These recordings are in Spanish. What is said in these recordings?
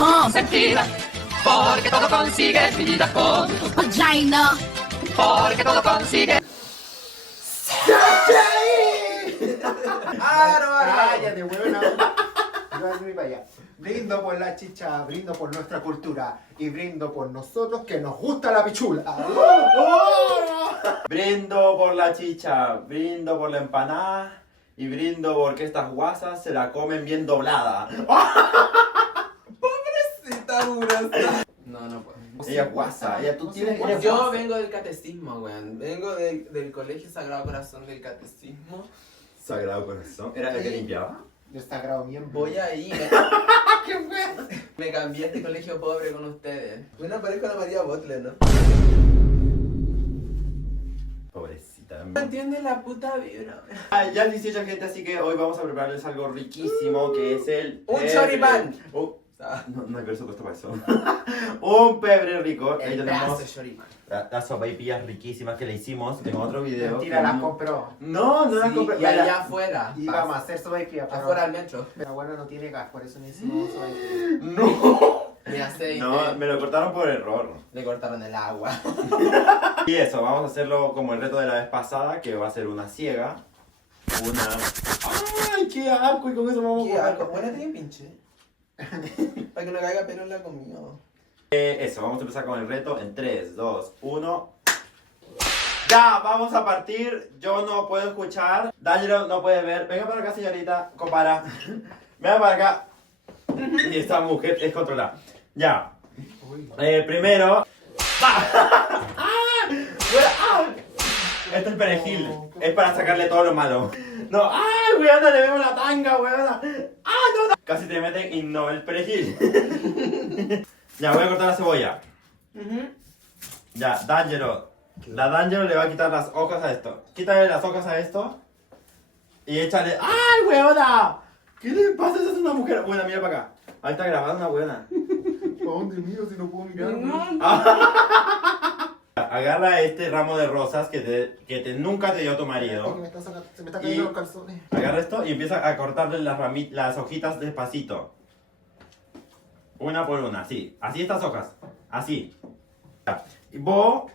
con sentida, porque todo consigues mi vida con tu vagina, porque todo consigues. Cállate, huevona. Yo voy para allá. Brindo por la chicha, brindo por nuestra cultura y brindo por nosotros que nos gusta la pichula. Brindo por la chicha, brindo por la empanada y brindo porque estas guasas se la comen bien doblada. Pobrecita dura. No puedo. Ella es guasa, tú tienes eres Yo guasa. vengo del catecismo, weón. Vengo del Colegio Sagrado Corazón del Catecismo. Sagrado corazón. ¿Era el que limpiaba? Del sagrado miembro. Voy ahí. ¡Qué bueno! Me cambié a este colegio pobre con ustedes. Una pareja de María Butler, ¿no? Pobrecita. No entiendes la puta vibra. Ya el 18 gente, así que hoy vamos a prepararles algo riquísimo que es el... Un pebre. choripán. No hay presupuesto para eso. Un pebre rico. Ahí El tenemos brazo de choripán. las sopaipillas riquísimas que le hicimos en otro video. Mentira, las compró. No las Sí, compré. y allá afuera. Y vamos a hacer sopaipilla, pero... Afuera al metro. Pero bueno, no tiene gas, por eso necesitamos sopaipilla. No. Mi aceite. No, me lo cortaron por error. Le cortaron el agua. Y eso, vamos a hacerlo como el reto de la vez pasada, que va a ser una ciega. Una... ¡Ay, qué asco! Y con eso vamos ¿Qué a hago? comer. Buena bien pinche. Para que no caiga pelo en la comida. Eso, vamos a empezar con el reto en 3, 2, 1. ¡Ya! Vamos a partir. Yo no puedo escuchar. Daniel no puede ver. Venga para acá, señorita. Compara. Venga para acá. Y esta mujer es controlada. Ya. Primero. ¡Ah! Este es el perejil. Es para sacarle todo lo malo. No, ¡ay, weona! Le vemos la tanga, weona. ¡Ah, no! Casi te meten y no el perejil. Ya, voy a cortar la cebolla. Ya, D'Angelo. La D'Angelo le va a quitar las hojas a esto. Quítale las hojas a esto. Y échale. ¡Ay, weona! ¿Qué le pasa? Esa es una mujer. Buena, mira para acá. Ahí está grabada una weona. ¿Para dónde miro si no puedo mirar? Agarra este ramo de rosas que nunca te dio tu marido. Se me están cayendo los calzones. Agarra esto y empieza a cortarle las hojitas despacito. Una por una, así. Así estas hojas. Así. Ya. Y vos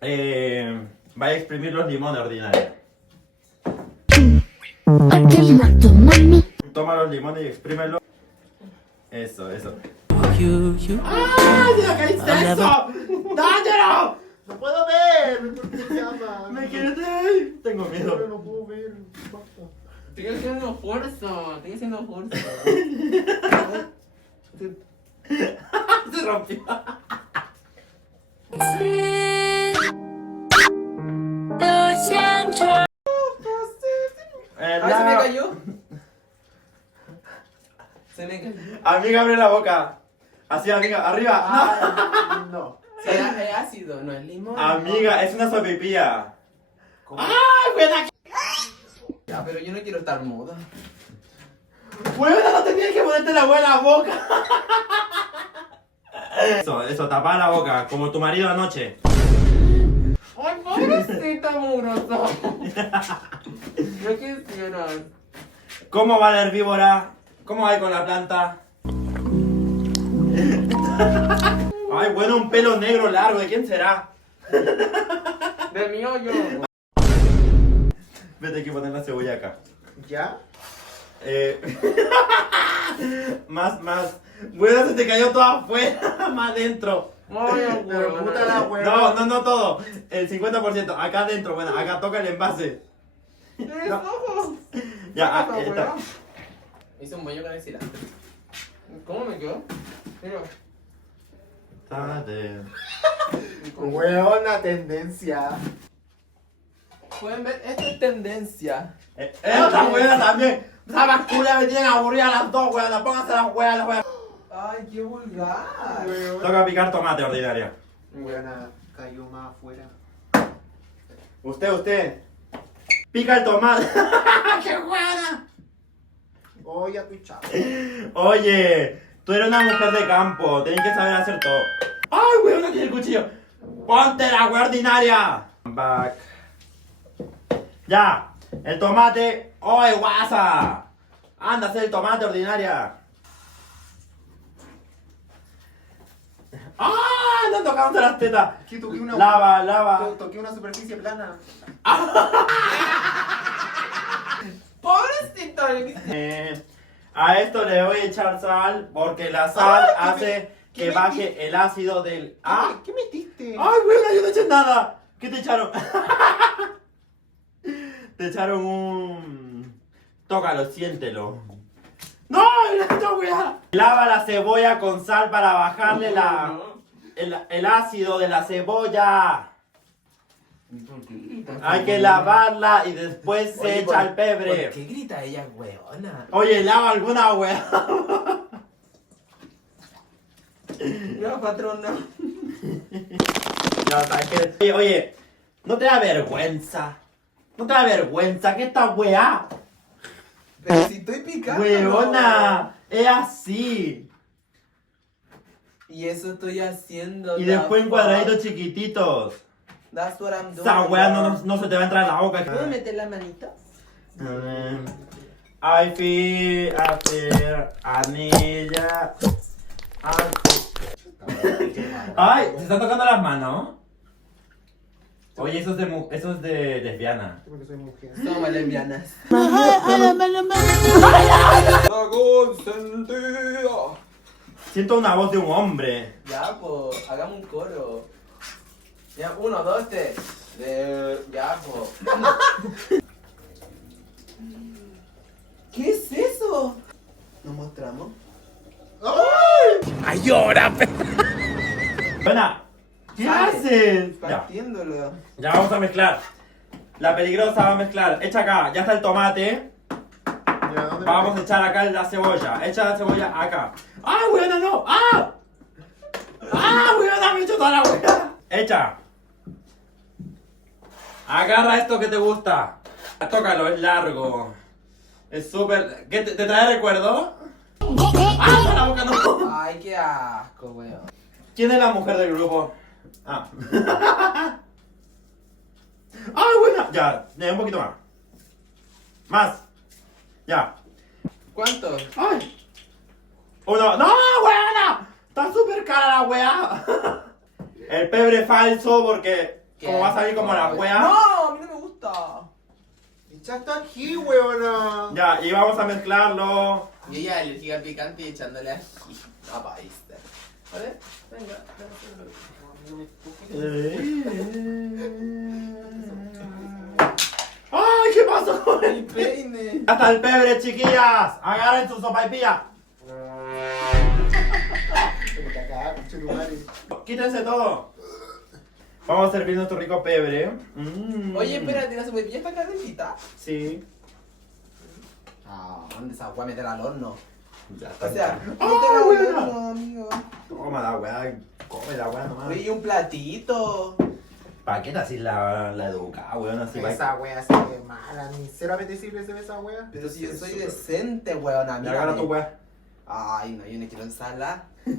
va a exprimir los limones ordinarios. Toma los limones y exprímelo. Eso. ¡Ah! ¡Ya caíste eso! ¡Dándelo! ¡No puedo ver! ¿Por qué se llama? ¡Me quieres ahí! Tengo Pero miedo. no puedo ver. Basta. Estoy haciendo fuerza. Se rompió. Ay, se me cayó. Se me cayó. Amiga, abre la boca. Así, amiga, arriba. Ay, no. Es ácido, no es limón. No. Amiga, es una sopaipilla. ¿Cómo? ¡Ay, buena! Ya, pero yo no quiero estar muda. ¡Buena, no tenías que ponerte la hueá en la boca! Eso, tapa la boca, como tu marido anoche. Ay, pobrecita mugrosa. Yo quisiera. ¿Cómo va la herbívora? ¿Cómo va con la planta? Ay, bueno, un pelo negro largo, ¿de quién será? De mí o yo. Vete, hay que poner la cebolla acá. ¿Ya? Más. Bueno, se te cayó todo afuera, más adentro. Ay, Pero puta la hueva. No todo. El 50%. Acá adentro, bueno, acá toca el envase. No. Ya, ahí está. Hice un baño con el cilantro. ¿Cómo me quedó? Mira. Hueona tendencia. Pueden ver, esto es tendencia. Otra hueá también. Sabas culia, me tienen aburrida las dos hueonas. Pónganse las hueas. Ay, qué vulgar. Toca picar tomate ordinaria. Hueona cayó más afuera. Usted. Pica el tomate. ¡Qué buena! Oye, a tu chavo. Oye, tú eres una mujer de campo. Tienes que saber hacer todo. ¡Ay, weón! No tiene el cuchillo. ¡Ponte la wea ordinaria! Back. Ya. El tomate. ¡Oye, guasa! Anda a hacer el tomate ordinaria. ¡Ah! No tocamos las tetas. Que toqué una... Lava. Toqué una superficie plana. Pobrecito. A esto le voy a echar sal porque la sal Ay, hace ¿qué que me baje el ácido del... ¡Ah! ¿Qué metiste? ¡Ay, güey! Yo no eché nada. ¿Qué te echaron? Te echaron un... Tócalo, siéntelo. ¡No! ¡No, güey! Lava la cebolla con sal para bajarle el ácido de la cebolla. Hay que lavarla y después se echa el pebre. ¿Por qué grita ella, weona? Oye, lava alguna wea. No, patrona. No, ¿sabes qué? Oye, ¿no te da vergüenza? ¿No te da vergüenza? ¿Qué esta weá? Pero si estoy picando. Weona, es así. Y eso estoy haciendo. Y después en cuadraditos chiquititos. That's what I'm doing. Esa weá no se te va a entrar en la boca. ¿Puedo meter la manita? I feel anilla. Ay, se están tocando las manos. Oye, eso es de lesbiana. Porque soy mujer. Somos lesbianas. Siento una voz de un hombre. Ya, pues, hagamos un coro. Ya, 1, 2, 3. Ya, pues. ¿Qué es eso? ¿Nos mostramos? Buena. ¿Qué Sale. haces? Ya. Partiéndolo. Ya vamos a mezclar. La peligrosa va a mezclar. Echa acá, ya está el tomate. Ya, ¿dónde Vamos a me- echar acá la cebolla. Echa la cebolla acá. ¡Ah, weona, no! ¡Ah! ¡Ah, weona, me he hecho toda la weona! Echa. Agarra esto que te gusta. Tócalo, es largo. Es súper... ¿Qué te trae recuerdo? ¡Ah, la boca no! Ay, qué asco, weón. ¿Quién es la mujer del grupo? Ah. ¡Ay, buena! Ya, un poquito más. Más. Ya. ¿Cuánto? ¡Ay! ¡Uno! ¡No, weona! Está súper cara la wea. El pebre falso porque como va a salir como la wea. No, a mí no me gusta. Ya está aquí, weona. Ya, y vamos a mezclarlo. Y ella alérgica al picante y echándole ají. No, paíste. A ver, venga, ¡Ay, qué pasó con el el peine. ¡Hasta el pebre, chiquillas! ¡Agarren su sopaipilla! Tengo que cagar, conchetumare. ¡Quítense todo! Vamos a servir nuestro rico pebre. Oye, espérate, ¿la sopaipilla está calentita? Sí. Ah, ¿dónde esa weá meter al horno? Ya está. O sea, ¡Ah, métela al weona! horno, amigo. Toma la weá, come la weá nomás. Oye, un platito. ¿Para qué te así la educada, weón? Así va. Esa wea se ve mala, ni cero apetecible se ve esa wea. Pero si yo soy decente, weona, Ya mira. agarra tu weá. Ay, no, yo no quiero ensalada. Ay.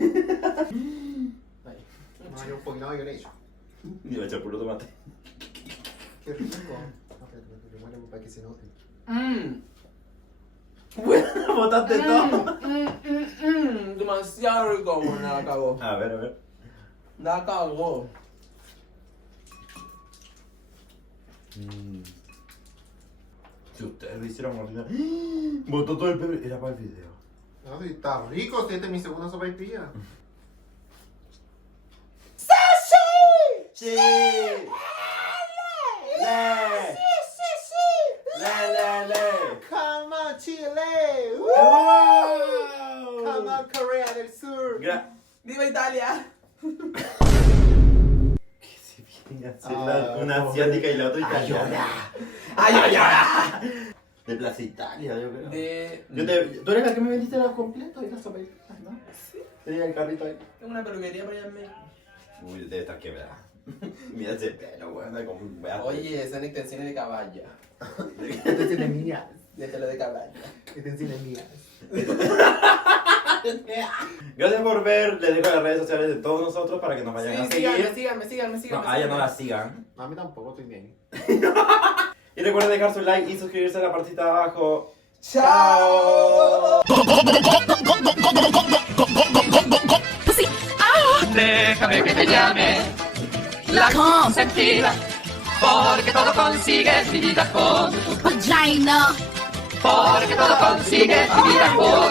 No, yo un poquito más yo le he hecho. Ni le eché puro tomate. Qué rico. No, pero muere para que se note. Bueno, botaste todo. Demasiado rico, weona, la cagó. A ver. La cagó. Si ustedes lo hicieron ahorita. Botó todo el pebre. Era para el video. No, sí, está rico, si esta es mi segunda sopaipilla. ¡Sí! ¡Le! Come on, Chile. Come on, Corea del Sur. ¡Viva Italia! Que se viene a hacer una asiática y la otra italiana. ¡Ay! De Plaza Italia, yo creo. De... ¿Tú eres la que me vendiste los completos y las sopaipillas, no? Sí. Tenía el carrito ahí. Tengo una peluquería para allá en México. Uy, debe estar quebrada. Mira ese pelo, weón, como un weón. Oye, son extensiones de caballo. Extensiones mías. De pelo de caballo. Extensiones mías. Gracias por ver. Les dejo las redes sociales de todos nosotros para que nos vayan a Sí, seguir. síganme. No, a ella no la sigan. No, a mí tampoco, estoy bien. Y recuerden dejar su like y suscribirse en la partita de abajo. ¡Chao! De llame la consentida, porque todo consigues mi vida con Vagina. porque todo consigues mi vida con